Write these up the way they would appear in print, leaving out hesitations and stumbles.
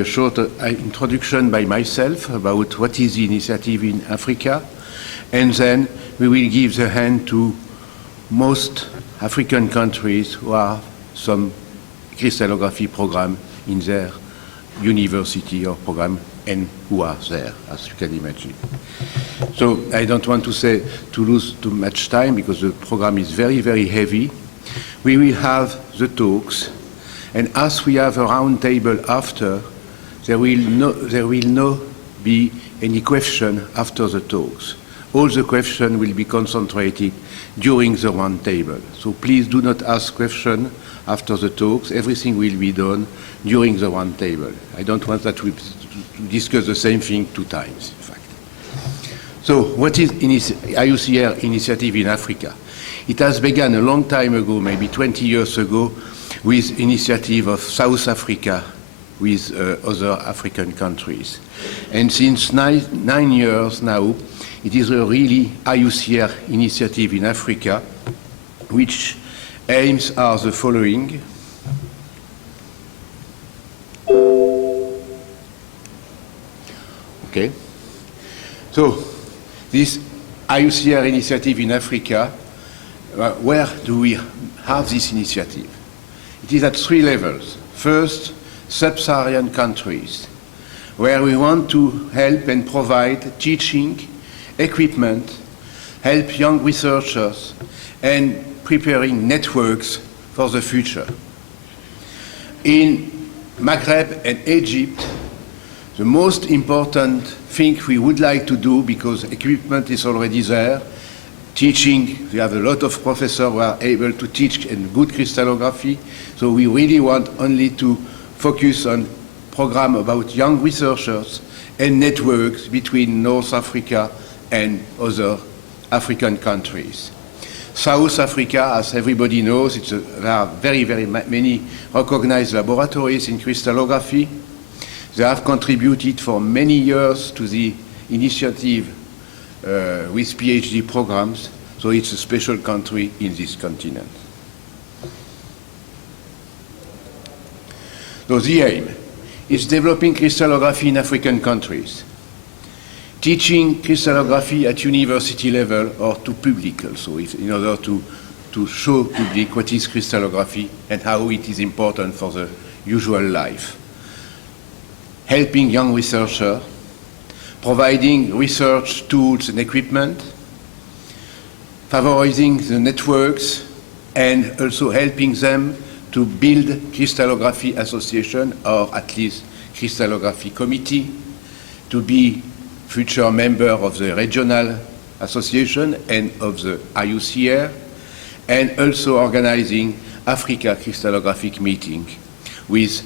A short introduction by myself about what is the initiative in Africa, and then we will give the hand to most African countries who have some crystallography program in their university or program and who are there, as you can imagine. So I don't want to lose too much time because the program is very, very heavy. We will have the talks, and as we have a round table after, there will not be any question after the talks. All the questions will be concentrated during the round table. So please do not ask questions after the talks. Everything will be done during the round table. I don't want that we discuss the same thing 2 times, in fact. So what is IUCR initiative in Africa? It has begun a long time ago, maybe 20 years ago, with initiative of South Africa with other African countries. And since 9 years now, it is a really IUCR initiative in Africa, which aims are the following. Okay. So, this IUCR initiative in Africa, where do we have this initiative? It is at 3 levels. First, sub-Saharan countries, where we want to help and provide teaching, equipment, help young researchers, and preparing networks for the future. In Maghreb and Egypt, the most important thing we would like to do, because equipment is already there, teaching, we have a lot of professors who are able to teach in good crystallography, so we really want only to focus on program about young researchers and networks between North Africa and other African countries. South Africa, as everybody knows, there are very, very many recognized laboratories in crystallography. They have contributed for many years to the initiative with PhD programs, so it's a special country in this continent. So the aim is developing crystallography in African countries, teaching crystallography at university level or to public also, in order to show public what is crystallography and how it is important for the usual life. Helping young researchers, providing research tools and equipment, favorizing the networks, and also helping them to build crystallography association, or at least crystallography committee, to be future member of the regional association and of the IUCR, and also organizing Africa crystallographic meeting with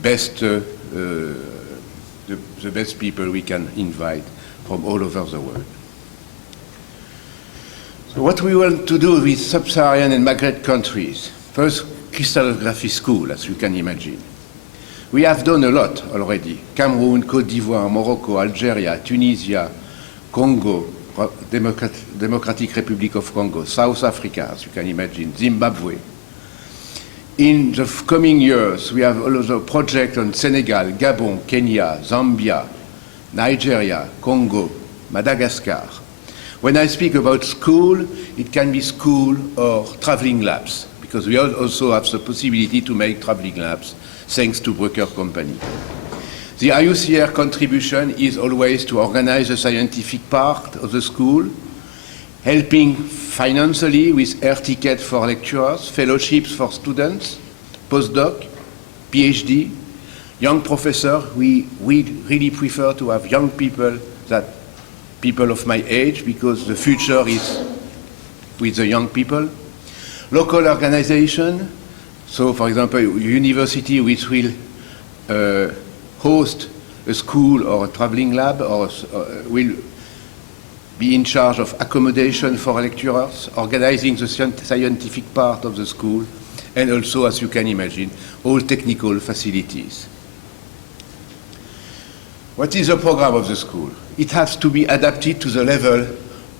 the best people we can invite from all over the world. So what we want to do with sub-Saharan and Maghreb countries, first, crystallography school, as you can imagine. We have done a lot already. Cameroon, Côte d'Ivoire, Morocco, Algeria, Tunisia, Congo, Democratic Republic of Congo, South Africa, as you can imagine, Zimbabwe. In the coming years, we have also a project on Senegal, Gabon, Kenya, Zambia, Nigeria, Congo, Madagascar. When I speak about school, it can be school or traveling labs, because we also have the possibility to make traveling labs thanks to Bruker company. The IUCR contribution is always to organize the scientific part of the school, helping financially with air ticket for lecturers, fellowships for students, postdoc, PhD, young professor. We really prefer to have young people than people of my age, because the future is with the young people. Local organization, so for example, a university which will host a school or a traveling lab, or will be in charge of accommodation for lecturers, organizing the scientific part of the school, and also, as you can imagine, all technical facilities. What is the program of the school? It has to be adapted to the level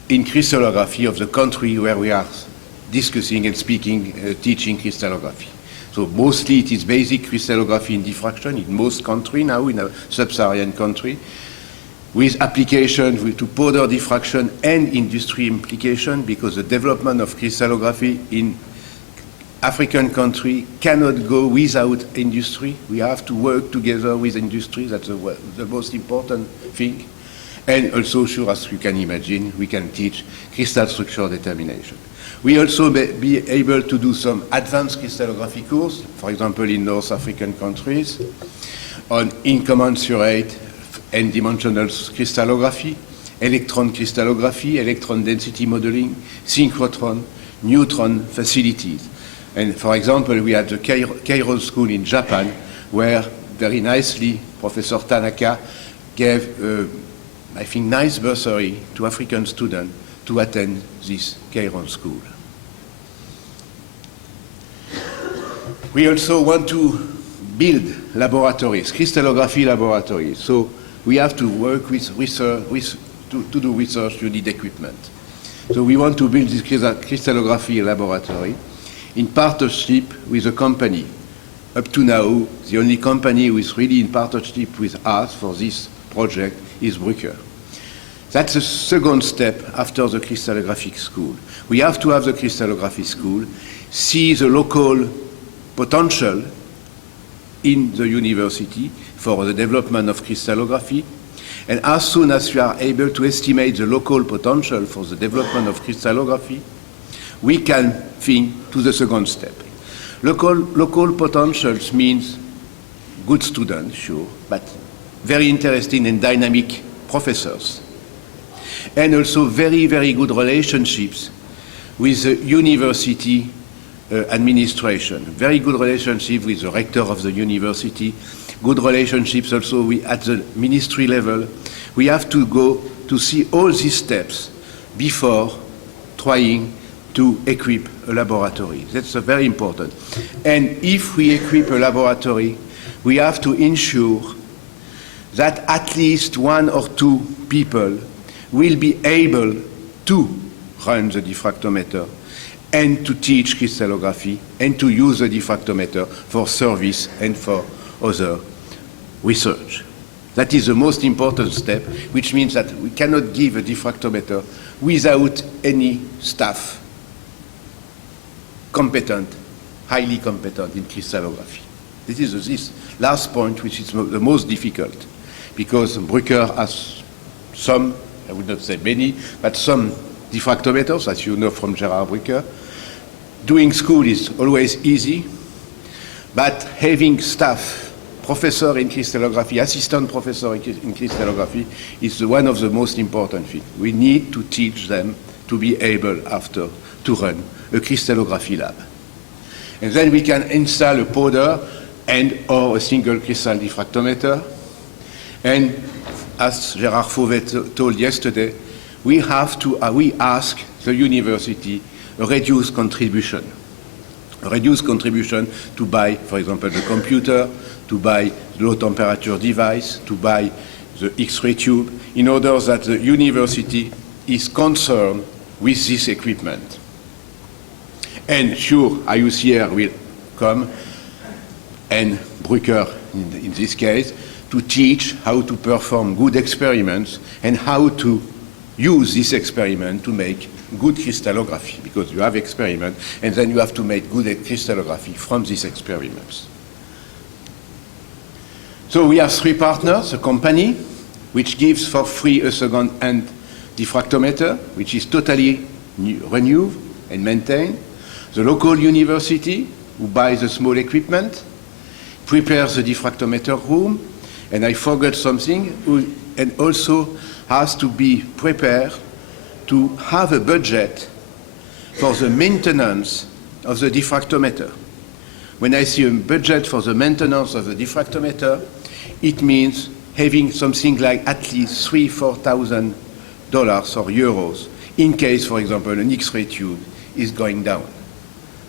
in crystallography of the country where we are discussing and speaking, teaching crystallography. So mostly it is basic crystallography in diffraction in most countries now, in a sub-Saharan country, with application to powder diffraction and industry implication, because the development of crystallography in African country cannot go without industry. We have to work together with industry. That's the most important thing. And also, sure, as you can imagine, we can teach crystal structure determination. We also may be able to do some advanced crystallography course, for example, in North African countries, on incommensurate and dimensional crystallography, electron crystallography, electron density modeling, synchrotron, neutron facilities. And for example, we had the Keiro School in Japan, where very nicely Professor Tanaka gave, I think, nice bursary to African students to attend this Keiro School. We also want to build laboratories, crystallography laboratories. So we have to work with research, to do research, you need equipment. So we want to build this crystallography laboratory in partnership with a company. Up to now, the only company who is really in partnership with us for this project is Bruker. That's the second step after the crystallographic school. We have to have the crystallography school, see the local potential in the university for the development of crystallography, and as soon as we are able to estimate the local potential for the development of crystallography, we can think to the second step. Local potentials means good students, sure, but very interesting and dynamic professors. And also very, very good relationships with the university administration. Very good relationship with the rector of the university. Good relationships also at the ministry level. We have to go to see all these steps before trying to equip a laboratory. That's very important. And if we equip a laboratory, we have to ensure that at least one or two people will be able to run the diffractometer and to teach crystallography and to use the diffractometer for service and for other research. That is the most important step, which means that we cannot give a diffractometer without any staff competent, highly competent in crystallography. This is this last point, which is the most difficult, because Bruker has some, I would not say many, but some diffractometers, as you know from Gerard Bruker. Doing school is always easy, but having staff, professor in crystallography, assistant professor in crystallography, is one of the most important things. We need to teach them to be able, after, to run a crystallography lab. And then we can install a powder and or a single crystal diffractometer. And as Gérard Fauvet told yesterday, we ask the university a reduced contribution. A reduced contribution to buy, for example, the computer, to buy the low temperature device, to buy the X-ray tube, in order that the university is concerned with this equipment. And sure, IUCR will come, and Bruker in this case, to teach how to perform good experiments and how to use this experiment to make good crystallography, because you have experiment and then you have to make good crystallography from these experiments. So we have three partners: a company which gives for free a second-hand diffractometer, which is totally renewed and maintained; the local university, who buys the small equipment, prepares the diffractometer room, and I forgot something, and also has to be prepared to have a budget for the maintenance of the diffractometer. When I see a budget for the maintenance of the diffractometer, it means having something like at least $3,000-4,000 or euros in case, for example, an X-ray tube is going down.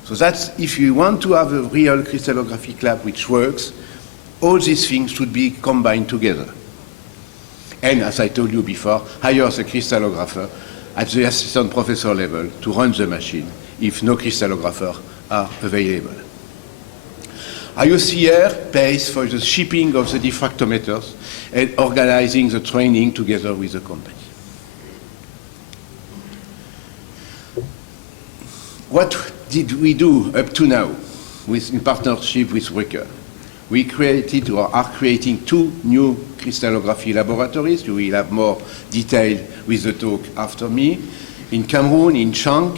So that's, if you want to have a real crystallographic lab which works, all these things should be combined together. And as I told you before, hire the crystallographer at the assistant professor level to run the machine if no crystallographers are available. IOCR pays for the shipping of the diffractometers and organizing the training together with the company. What did we do up to now in partnership with Bruker? We created or are creating 2 new crystallography laboratories. You will have more detail with the talk after me. In Cameroon, in Chang,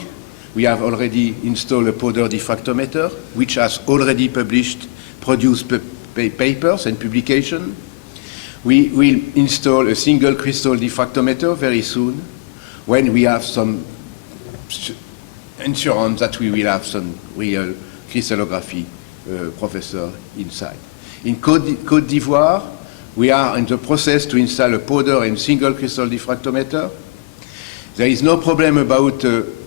we have already installed a powder diffractometer, which has already produced papers and publication. We will install a single crystal diffractometer very soon when we have some assurance that we will have some real crystallography professor inside. In Côte d'Ivoire, we are in the process to install a powder and single crystal diffractometer. There is no problem about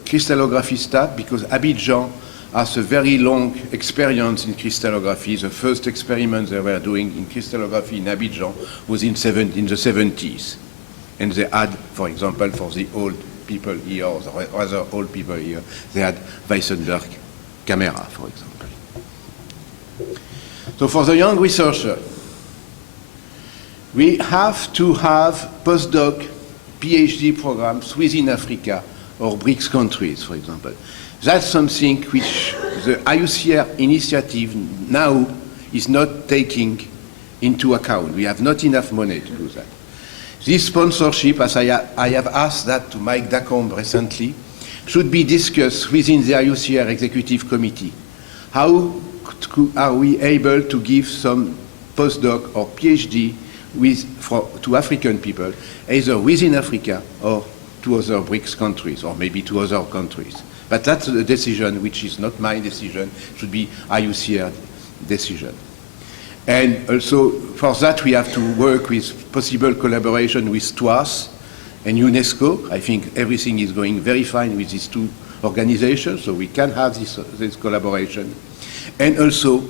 crystallography staff because Abidjan has a very long experience in crystallography. The first experiment they were doing in crystallography in Abidjan was in the 70s. And they had, for example, for the old people here, or the rather old people here, they had Weissenberg camera, for example. So for the young researcher, we have to have postdoc PhD programs within Africa or BRICS countries, for example. That's something which the IUCR initiative now is not taking into account. We have not enough money to do that. This sponsorship, as I have asked that to Mike Dacombe recently, should be discussed within the IUCR Executive Committee. How are we able to give some postdoc or PhD to African people, either within Africa or to other BRICS countries, or maybe to other countries? But that's a decision which is not my decision, should be IUCR decision. And also, for that, we have to work with possible collaboration with TWAS and UNESCO. I think everything is going very fine with these 2 organizations, so we can have this collaboration. And also,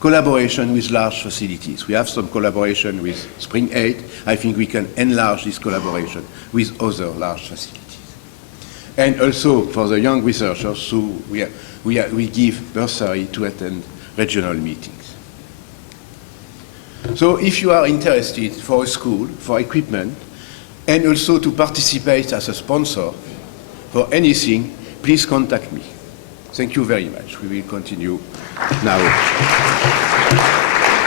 collaboration with large facilities. We have some collaboration with Spring 8. I think we can enlarge this collaboration with other large facilities. And also, for the young researchers, so we give bursary to attend regional meetings. So if you are interested for a school, for equipment, and also to participate as a sponsor for anything, please contact me. Thank you very much. We will continue now.